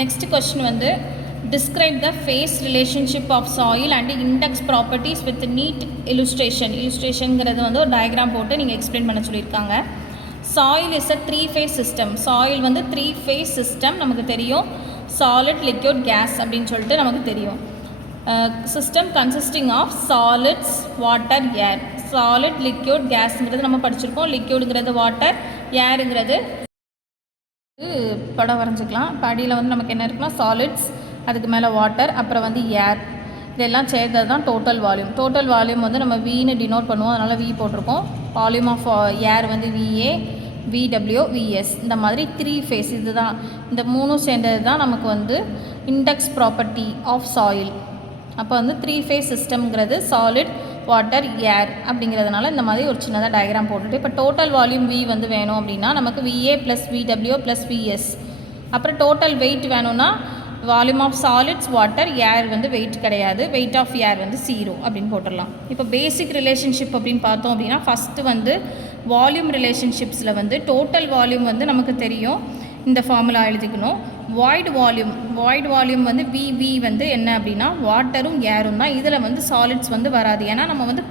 Next question வந்து describe the phase relationship of soil and index properties with neat illustrationங்கிறது வந்து ஒரு diagram போட்டு நீங்கள் எக்ஸ்பிளைன் பண்ண சொல்லியிருக்காங்க. soil is a three phase system. soil வந்து three phase system நமக்கு தெரியும். solid liquid gas அப்படின்னு சொல்லிட்டு நமக்கு தெரியும். system consisting of solids water air. solid liquid gasங்கிறது நம்ம படிச்சிருக்கோம். liquidங்கிறது water, airங்கிறது படம் வரைஞ்சிக்கலாம். இப்போ அடியில் வந்து நமக்கு என்ன இருக்குன்னா சாலிட்ஸ், அதுக்கு மேலே வாட்டர், அப்புறம் வந்து ஏர், இதெல்லாம் சேர்ந்தது தான் டோட்டல் வால்யூம். டோட்டல் வால்யூம் வந்து நம்ம வின்னு டினோட் பண்ணுவோம், அதனால் வி போட்டிருக்கோம். வால்யூம் ஆஃப் ஏர் வந்து விஏ, விடபிள்யூ, விஎஸ். இந்த மாதிரி த்ரீ ஃபேஸ், இது தான் இந்த மூணும் சேர்ந்தது தான் நமக்கு வந்து இண்டெக்ஸ் ப்ராப்பர்ட்டி ஆஃப் சாயில். அப்போ வந்து த்ரீ ஃபேஸ் சிஸ்டம்ங்கிறது சாலிட் வாட்டர் ஏர் அப்படிங்கிறதுனால இந்த மாதிரி ஒரு சின்னதாக டயக்ராம் போட்டுட்டு, இப்போ டோட்டல் வால்யூம் வி வந்து வேணும் அப்படின்னா நமக்கு VA plus VW plus VS. அப்புறம் டோட்டல் வெயிட் வேணும்னா volume of solids water air வந்து வெயிட் கிடையாது, வெயிட் ஆஃப் ஏர் வந்து 0 அப்படின்னு போட்டுடலாம். இப்போ பேசிக் ரிலேஷன்ஷிப் அப்படின்னு பார்த்தோம் அப்படின்னா ஃபஸ்ட்டு வந்து வால்யூம் ரிலேஷன்ஷிப்ஸில் வந்து டோட்டல் வால்யூம் வந்து நமக்கு தெரியும், இந்த ஃபார்முலா எழுதிக்கணும். வாய்டு வால்யூம் வந்து விவி வந்து என்ன அப்படின்னா வாட்டரும் ஏரும் தான். இதில் வந்து சாலிட்ஸ் வந்து வராது, ஏன்னா நம்ம வந்து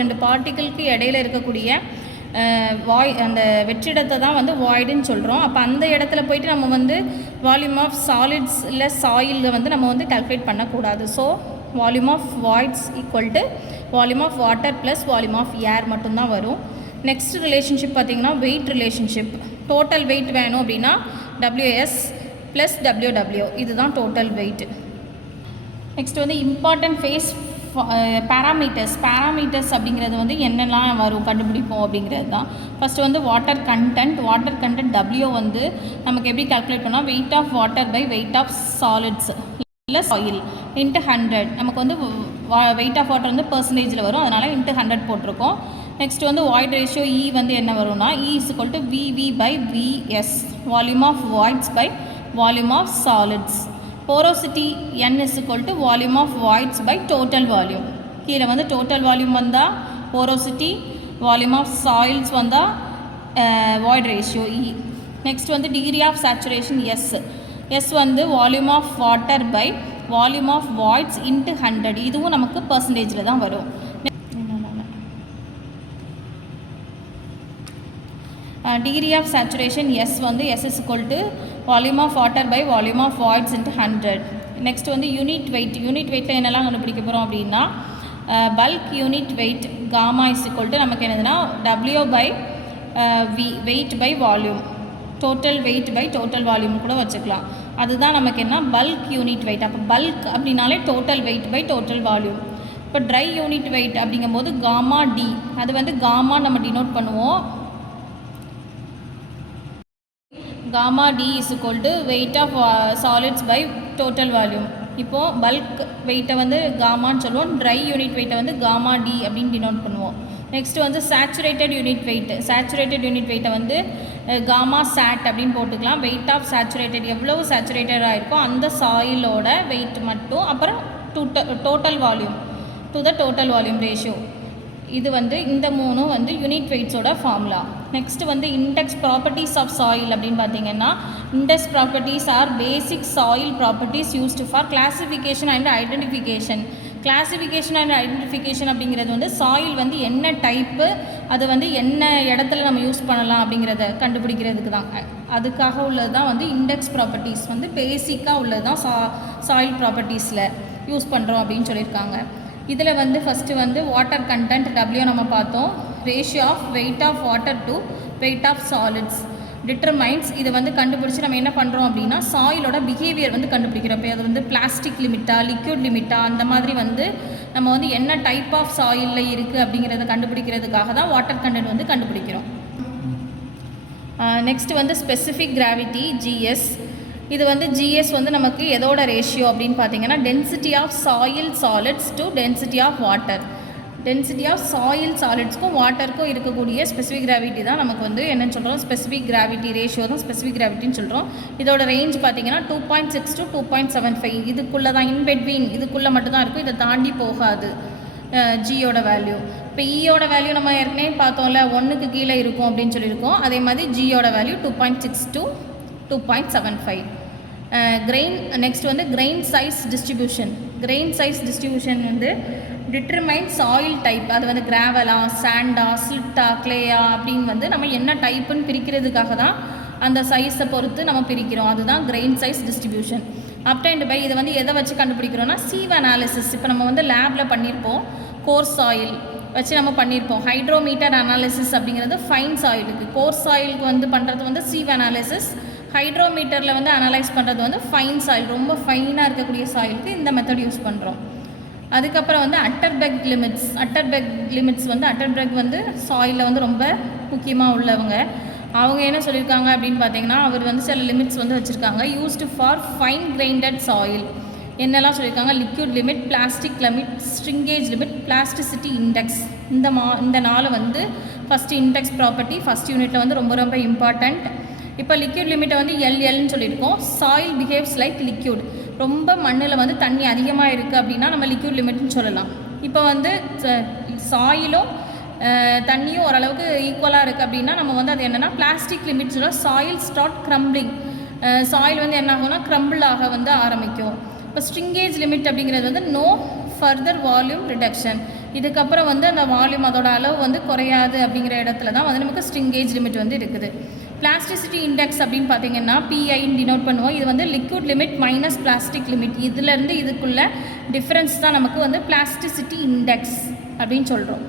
ரெண்டு பார்ட்டிக்கிளுக்கு இடையில இருக்கக்கூடிய அந்த வெற்றிடத்தை தான் வந்து வாய்டுன்னு சொல்கிறோம். அப்போ அந்த இடத்துல போயிட்டு நம்ம வந்து வால்யூம் ஆஃப் சாலிட்ஸ் இல்லை சாயிலில் வந்து நம்ம வந்து கால்குலேட் பண்ணக்கூடாது. So volume of voids equal to volume of water plus volume of air மட்டும்தான் வரும். நெக்ஸ்ட் ரிலேஷன்ஷிப் பார்த்திங்கன்னா வெயிட் ரிலேஷன்ஷிப். டோட்டல் வெயிட் வேணும் அப்படின்னா டபிள்யூஎஸ் ப்ளஸ் டபிள்யூடபிள்யூ, இதுதான் டோட்டல் வெயிட். நெக்ஸ்ட் வந்து இம்பார்ட்டன்ட் ஃபேஸ் பேராமீட்டர்ஸ் அப்படிங்கிறது வந்து என்னெல்லாம் வரும் கண்டுபிடிப்போம் அப்படிங்கிறது தான். ஃபஸ்ட்டு வந்து வாட்டர் கண்டென்ட் டபிள்யூ வந்து நமக்கு எப்படி கால்குலேட் பண்ணால் weight of water by weight of solids இல்லை சாயில் இன்ட்டு 100. நமக்கு வந்து வெயிட் ஆஃப் வாட்டர் வந்து பெர்சன்டேஜில் வரும், அதனால் இன்ட்டு 100 போட்டிருக்கோம். நெக்ஸ்ட் வந்து வாய்ட் ரேஷியோ இ வந்து என்ன வரும்னா e is equal to VV by VS, volume of voids by volume of solids. Porosity n is equal to volume of voids by total volume. கீழே வந்து total volume வந்தால் porosity, volume of soils வந்தால் void ratio E. Next வந்து degree of saturation S வந்து volume of water by volume of voids into 100. இதுவும் நமக்கு பர்சன்டேஜில் தான் வரும். டிகிரி ஆஃப் சேச்சுரேஷன் எஸ் வந்து S is equal to volume of water by volume of voids into 100. Next வந்து unit வெயிட்டில் என்னெல்லாம் கண்டுபிடிக்க போகிறோம் அப்படின்னா bulk unit weight gamma is equal to நமக்கு என்னதுன்னா W by weight by volume, total weight by total volume கூட வச்சுக்கலாம். அதுதான் நமக்கு என்ன பல்க் யூனிட் வெயிட். அப்போ பல்க் அப்படின்னாலே total weight by total volume. இப்போ ட்ரை யூனிட் வெயிட் அப்படிங்கும்போது காமா டி, அது வந்து காமா நம்ம டினோட் பண்ணுவோம். Gamma d is equal to weight of solids by total volume. இப்போது பல்க் வெயிட்டை வந்து காமான்னு சொல்லுவோம், ட்ரை யூனிட் வெயிட்டை வந்து காமா டி அப்படின்னு டினோட் பண்ணுவோம். நெக்ஸ்ட்டு வந்து சேச்சுரேட்டட் யூனிட் வெயிட்டை வந்து காமா சேட் அப்படின்னு போட்டுக்கலாம். வெயிட் ஆஃப் சேச்சுரேட்டட், எவ்வளவு சேச்சுரேட்டடாக இருக்கோ அந்த சாயிலோட வெயிட் மட்டும், அப்புறம் total volume to the total volume ratio. இது வந்து இந்த மூணும் வந்து யூனிட் வெயிட்ஸோட ஃபார்முலா. நெக்ஸ்ட் வந்து இண்டெக்ஸ் ப்ராப்பர்ட்டிஸ் ஆஃப் சாயில் அப்படின்னு பார்த்தீங்கன்னா index properties R basic soil properties used for classification and identification. Classification and identification அப்படிங்கிறது வந்து சாயில் வந்து என்ன டைப்பு, அது வந்து என்ன இடத்துல நம்ம யூஸ் பண்ணலாம் அப்படிங்கிறத கண்டுபிடிக்கிறதுக்கு தான். அதுக்காக உள்ளது தான் வந்து இண்டெக்ஸ் ப்ராப்பர்ட்டிஸ் வந்து பேசிக்காக உள்ளது தான் சாயில் ப்ராப்பர்ட்டிஸில் யூஸ் பண்ணுறோம் அப்படின்னு சொல்லியிருக்காங்க. இதில் வந்து ஃபஸ்ட்டு வந்து வாட்டர் கண்டென்ட் டபிள்யூ நம்ம பார்த்தோம். Ratio of weight of water to weight of solids determines. இதை வந்து கண்டுபிடிச்சி நம்ம என்ன பண்ணுறோம் அப்படின்னா சாயிலோட பிஹேவியர் வந்து கண்டுபிடிக்கிறோம். இப்போ அது வந்து பிளாஸ்டிக் லிமிட்டா லிக்யூட் லிமிட்டா அந்த மாதிரி வந்து நம்ம வந்து என்ன டைப் ஆஃப் சாயிலில் இருக்குது அப்படிங்கிறத கண்டுபிடிக்கிறதுக்காக தான் வாட்டர் கண்டென்ட் வந்து கண்டுபிடிக்கிறோம். நெக்ஸ்ட் வந்து ஸ்பெசிஃபிக் கிராவிட்டி ஜிஎஸ். இது வந்து ஜிஎஸ் வந்து நமக்கு எதோட ரேஷியோ அப்படின்னு பார்த்தீங்கன்னா density of soil solids to density of water. Density of soil சாலிட்ஸ்க்கும் வாட்டருக்கும் இருக்கக்கூடிய ஸ்பெசிஃபிக் கிராவிட்டி தான் நமக்கு வந்து என்னென்னு சொல்கிறோம், ஸ்பெசிஃபிக் கிராவிட்டி ரேஷியோ தான் ஸ்பெசிஃபிக் கிராவிட்டின்னு சொல்கிறோம். இதோட ரேஞ்ச் பார்த்தீங்கன்னா 2.6 to 2.75 இதுக்குள்ளே தான், இன்பிட்வீன் இதுக்குள்ளே மட்டும்தான் இருக்கும், இதை தாண்டி போகாது ஜியோட வேல்யூ. இப்போ ஈயோட வேல்யூ நம்ம ஏற்கனவே பார்த்தோம்ல 1க்கு கீழே இருக்கும் அப்படின்னு சொல்லியிருக்கோம். அதே மாதிரி ஜியோட வேல்யூ 2.6 to 2.75. கிரெயின் நெக்ஸ்ட் வந்து grain size distribution. Grain size distribution வந்து டிட்டர்மைன் சாயில் டைப். அது வந்து கிராவலா, சாண்டா, ஸ்லிட்டா, கிளேயா அப்படின்னு வந்து நம்ம என்ன டைப்புன்னு பிரிக்கிறதுக்காக தான் அந்த சைஸை பொறுத்து நம்ம பிரிக்கிறோம். அதுதான் grain size distribution. Obtained by இதை வந்து எதை வச்சு கண்டுபிடிக்கிறோன்னா சீவ் அனாலிசிஸ். இப்போ நம்ம வந்து லேபில் பண்ணியிருப்போம், கோர்ஸ் சாயில் வச்சு நம்ம பண்ணியிருப்போம். ஹைட்ரோமீட்டர் அனாலிசிஸ் அப்படிங்கிறது ஃபைன் சாயிலுக்கு, கோர்ஸ் சாயிலுக்கு வந்து பண்ணுறது வந்து சீவ் அனாலிசிஸ். ஹைட்ரோமீட்டரில் வந்து அனலைஸ் பண்ணுறது வந்து ஃபைன் சாயில், ரொம்ப ஃபைனாக இருக்கக்கூடிய சாயிலுக்கு இந்த மெத்தட் யூஸ் பண்ணுறோம். அதுக்கப்புறம் வந்து அட்டர்பெக் லிமிட்ஸ். அட்டர்பெக் லிமிட்ஸ் வந்து அட்டர்பெக் வந்து சாயிலில் வந்து ரொம்ப முக்கியமாக உள்ளவங்க. அவங்க என்ன சொல்லியிருக்காங்க அப்படின்னு பார்த்தீங்கன்னா, அவர் வந்து சில லிமிட்ஸ் வந்து வச்சுருக்காங்க. Used for fine grinded soil என்னெல்லாம் சொல்லியிருக்காங்க, liquid limit, plastic limit, shrinkage limit, plasticity index. இந்த 4 வந்து ஃபஸ்ட்டு இண்டெக்ஸ் ப்ராப்பர்ட்டி ஃபஸ்ட் யூனிட்டில் வந்து ரொம்ப ரொம்ப இம்பார்ட்டண்ட். இப்போ லிக்யூட் லிமிட்டை வந்து எல்னு சொல்லியிருக்கோம். Soil behaves like liquid. ரொம்ப மண்ணில் வந்து தண்ணி அதிகமாக இருக்குது அப்படின்னா நம்ம லிக்யூட் லிமிட்னு சொல்லலாம். இப்போ வந்து சாயிலும் தண்ணியும் ஓரளவுக்கு ஈக்குவலாக இருக்குது அப்படின்னா நம்ம வந்து அது என்னென்னா பிளாஸ்டிக் லிமிட் சொல்கிறோம். Soil start crumbling. சாயில் வந்து என்ன ஆகும்னா க்ரம்பிள் ஆக வந்து ஆரம்பிக்கும். இப்போ ஸ்ட்ரிங்கேஜ் லிமிட் அப்படிங்கிறது வந்து நோ ஃபர்தர் வால்யூம் ரிடக்ஷன். இதுக்கப்புறம் வந்து அந்த வால்யூம் அதோட அளவு வந்து குறையாது அப்படிங்கிற இடத்துல தான் வந்து நமக்கு ஸ்ட்ரிங்கேஜ் லிமிட் வந்து இருக்குது. பிளாஸ்டிசிட்டி இண்டெக்ஸ் அப்படின்னு பார்த்தீங்கன்னா பிஐன்னு டினோட் பண்ணுவோம். இது வந்து liquid limit minus plastic limit. இதுலேருந்து இதுக்குள்ள டிஃப்ரென்ஸ் தான் நமக்கு வந்து பிளாஸ்டிசிட்டி இண்டெக்ஸ் அப்படின்னு சொல்கிறோம்.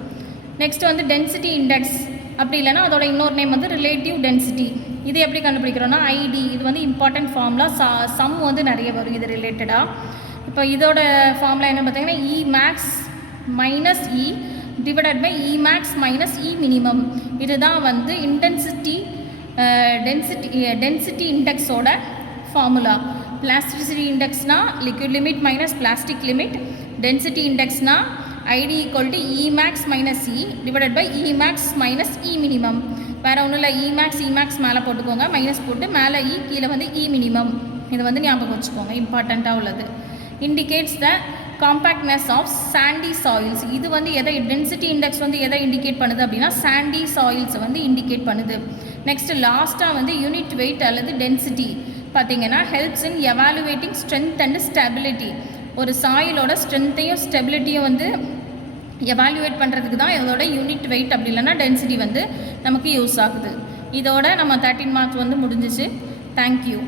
நெக்ஸ்ட் வந்து டென்சிட்டி இண்டெக்ஸ், அப்படி இல்லைனா அதோட இன்னொரு நேம் வந்து ரிலேட்டிவ் டென்சிட்டி. இது எப்படி கண்டுபிடிக்கிறோன்னா ஐடி. இது வந்து இம்பார்ட்டன்ட் ஃபார்முலா. சம் வந்து நிறைய வரும் இது ரிலேட்டடாக. இப்போ இதோட ஃபார்முலா என்ன பார்த்தீங்கன்னா e max minus e divided by e max minus e minimum. இதுதான் வந்து டென்சிட்டி இண்டெக்ஸோட ஃபார்முலா. பிளாஸ்டிசிட்டி இண்டெக்ஸ்னால் liquid limit minus plastic limit. Density இண்டெக்ஸ்னால் ID equal to e max minus e divided by e max minus e minimum. வேறு ஒன்றும் இல்லை, இ maths மேலே போட்டுக்கோங்க, மைனஸ் போட்டு மேலே இ, கீழே வந்து இ மினிமம். இதை வந்து ஞாபகம் வச்சுக்கோங்க, இம்பார்ட்டண்ட்டாக உள்ளது. Indicates the compactness of sandy soils. இது வந்து எதை டென்சிட்டி இண்டெக்ஸ் வந்து எதை இண்டிகேட் பண்ணுது அப்படின்னா சாண்டி சாயில்ஸை வந்து இண்டிகேட் பண்ணுது. நெக்ஸ்ட் லாஸ்ட்டாக வந்து யூனிட் வெயிட் அல்லது டென்சிட்டி பார்த்தீங்கன்னா helps in evaluating strength and stability. ஒரு சாயிலோட ஸ்ட்ரென்த்தையும் ஸ்டெபிலிட்டியும் வந்து எவாலுவேட் பண்ணுறதுக்கு தான் இதோட யூனிட் வெயிட் அப்படி இல்லைன்னா டென்சிட்டி வந்து நமக்கு யூஸ் ஆகுது. இதோட நம்ம 13 மார்க்ஸ் வந்து முடிஞ்சிச்சு. தேங்க்யூ.